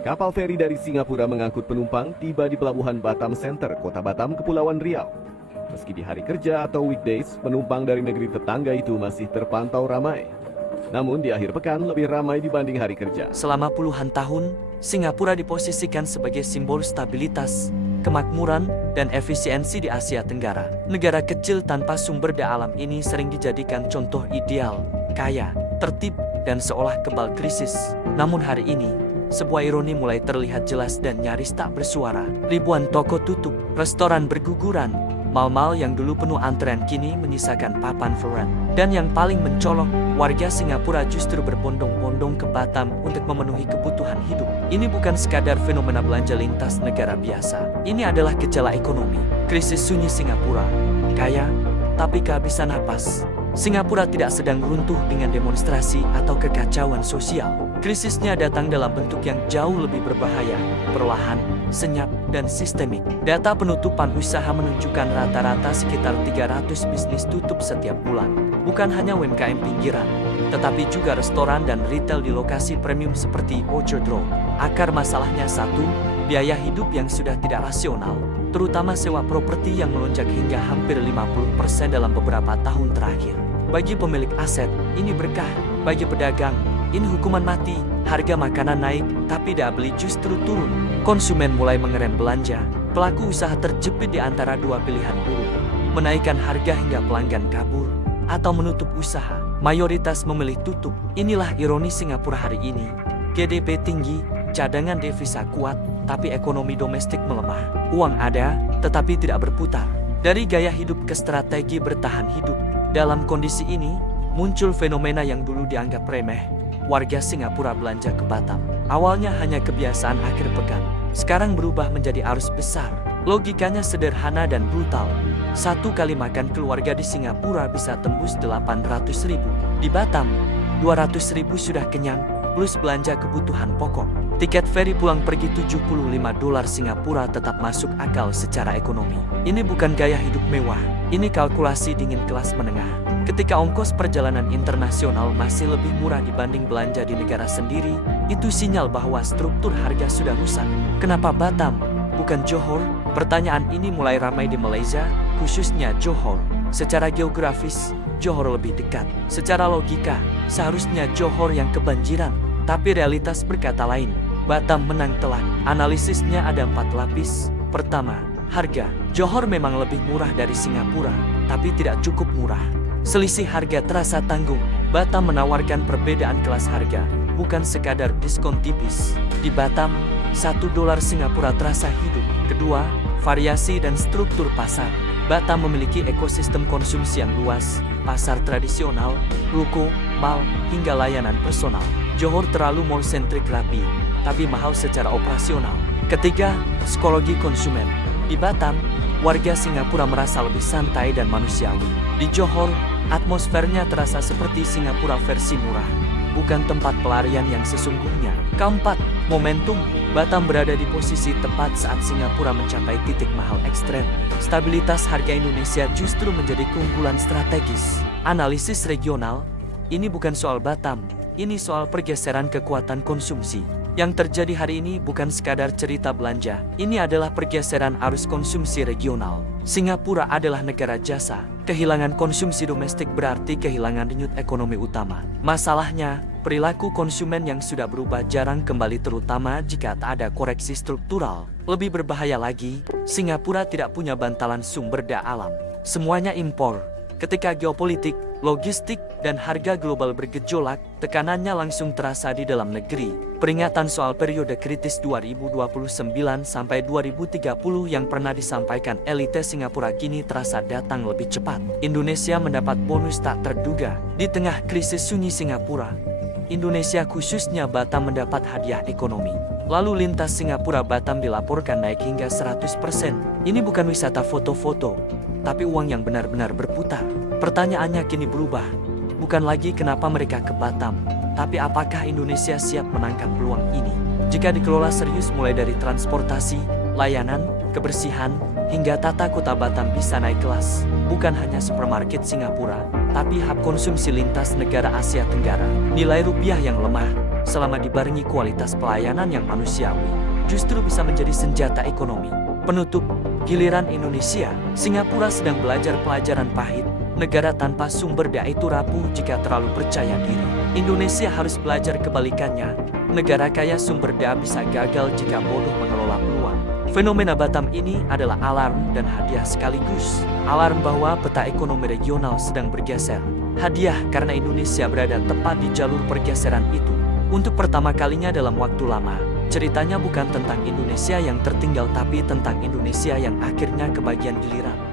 Kapal feri dari Singapura mengangkut penumpang tiba di Pelabuhan Batam Center, Kota Batam, Kepulauan Riau. Meski di hari kerja atau weekdays, penumpang dari negeri tetangga itu masih terpantau ramai. Namun di akhir pekan lebih ramai dibanding hari kerja. Selama puluhan tahun, Singapura diposisikan sebagai simbol stabilitas, kemakmuran, dan efisiensi di Asia Tenggara. Negara kecil tanpa sumber daya alam ini sering dijadikan contoh ideal, kaya, tertib, dan seolah kebal krisis. Namun hari ini, sebuah ironi mulai terlihat jelas dan nyaris tak bersuara. Ribuan toko tutup, restoran berguguran, mal-mal yang dulu penuh antrean kini menyisakan papan floran. Dan yang paling mencolok, warga Singapura justru berbondong-bondong ke Batam untuk memenuhi kebutuhan hidup. Ini bukan sekadar fenomena belanja lintas negara biasa. Ini adalah gejala ekonomi. Krisis sunyi Singapura. Kaya, tapi kehabisan napas. Singapura tidak sedang runtuh dengan demonstrasi atau kekacauan sosial. Krisisnya datang dalam bentuk yang jauh lebih berbahaya, perlahan, senyap, dan sistemik. Data penutupan usaha menunjukkan rata-rata sekitar 300 bisnis tutup setiap bulan. Bukan hanya UMKM pinggiran, tetapi juga restoran dan retail di lokasi premium seperti Orchard Road. Akar masalahnya satu, biaya hidup yang sudah tidak rasional, terutama sewa properti yang melonjak hingga hampir 50% dalam beberapa tahun terakhir. Bagi pemilik aset, ini berkah. Bagi pedagang, ini hukuman mati. Harga makanan naik, tapi daya beli justru turun. Konsumen mulai mengerem belanja. Pelaku usaha terjepit di antara dua pilihan buruk. Menaikkan harga hingga pelanggan kabur, atau menutup usaha. Mayoritas memilih tutup. Inilah ironi Singapura hari ini. GDP tinggi, cadangan devisa kuat, tapi ekonomi domestik melemah. Uang ada, tetapi tidak berputar. Dari gaya hidup ke strategi bertahan hidup. Dalam kondisi ini, muncul fenomena yang dulu dianggap remeh. Warga Singapura belanja ke Batam. Awalnya hanya kebiasaan akhir pekan. Sekarang berubah menjadi arus besar. Logikanya sederhana dan brutal. Satu kali makan keluarga di Singapura bisa tembus 800.000. Di Batam, 200.000 sudah kenyang, plus belanja kebutuhan pokok. Tiket feri pulang pergi $75 Singapura tetap masuk akal secara ekonomi. Ini bukan gaya hidup mewah, ini kalkulasi dingin kelas menengah. Ketika ongkos perjalanan internasional masih lebih murah dibanding belanja di negara sendiri, itu sinyal bahwa struktur harga sudah rusak. Kenapa Batam, bukan Johor? Pertanyaan ini mulai ramai di Malaysia, khususnya Johor. Secara geografis, Johor lebih dekat. Secara logika, seharusnya Johor yang kebanjiran. Tapi realitas berkata lain. Batam menang telak. Analisisnya ada 4 lapis. Pertama, harga. Johor memang lebih murah dari Singapura, tapi tidak cukup murah. Selisih harga terasa tanggung. Batam menawarkan perbedaan kelas harga, bukan sekadar diskon tipis. Di Batam, $1 Singapura terasa hidup. Kedua, variasi dan struktur pasar. Batam memiliki ekosistem konsumsi yang luas, pasar tradisional, ruko, mal, hingga layanan personal. Johor terlalu mall-sentrik rapi, tapi mahal secara operasional. Ketiga, psikologi konsumen. Di Batam, warga Singapura merasa lebih santai dan manusiawi. Di Johor, atmosfernya terasa seperti Singapura versi murah, bukan tempat pelarian yang sesungguhnya. Keempat, momentum. Batam berada di posisi tepat saat Singapura mencapai titik mahal ekstrem. Stabilitas harga Indonesia justru menjadi keunggulan strategis. Analisis regional, ini bukan soal Batam, ini soal pergeseran kekuatan konsumsi. Yang terjadi hari ini bukan sekadar cerita belanja, ini adalah pergeseran arus konsumsi regional. Singapura adalah negara jasa. Kehilangan konsumsi domestik berarti kehilangan denyut ekonomi utama. Masalahnya, perilaku konsumen yang sudah berubah jarang kembali, terutama jika tak ada koreksi struktural. Lebih berbahaya lagi, Singapura tidak punya bantalan sumber daya alam. Semuanya impor. Ketika geopolitik, logistik, dan harga global bergejolak, tekanannya langsung terasa di dalam negeri. Peringatan soal periode kritis 2029 sampai 2030 yang pernah disampaikan elite Singapura kini terasa datang lebih cepat. Indonesia mendapat bonus tak terduga. Di tengah krisis sunyi Singapura, Indonesia khususnya Batam mendapat hadiah ekonomi. Lalu lintas Singapura Batam dilaporkan naik hingga 100%. Ini bukan wisata foto-foto, tapi uang yang benar-benar berputar. Pertanyaannya kini berubah. Bukan lagi kenapa mereka ke Batam, tapi apakah Indonesia siap menangkap peluang ini? Jika dikelola serius mulai dari transportasi, layanan, kebersihan, hingga tata kota Batam bisa naik kelas. Bukan hanya supermarket Singapura, tapi hub konsumsi lintas negara Asia Tenggara. Nilai rupiah yang lemah, selama dibarengi kualitas pelayanan yang manusiawi, justru bisa menjadi senjata ekonomi. Penutup, giliran Indonesia, Singapura sedang belajar pelajaran pahit. Negara tanpa sumber daya itu rapuh jika terlalu percaya diri. Indonesia harus belajar kebalikannya. Negara kaya sumber daya bisa gagal jika bodoh mengelola peluang. Fenomena Batam ini adalah alarm dan hadiah sekaligus. Alarm bahwa peta ekonomi regional sedang bergeser. Hadiah karena Indonesia berada tepat di jalur pergeseran itu. Untuk pertama kalinya dalam waktu lama, ceritanya bukan tentang Indonesia yang tertinggal tapi tentang Indonesia yang akhirnya kebagian giliran.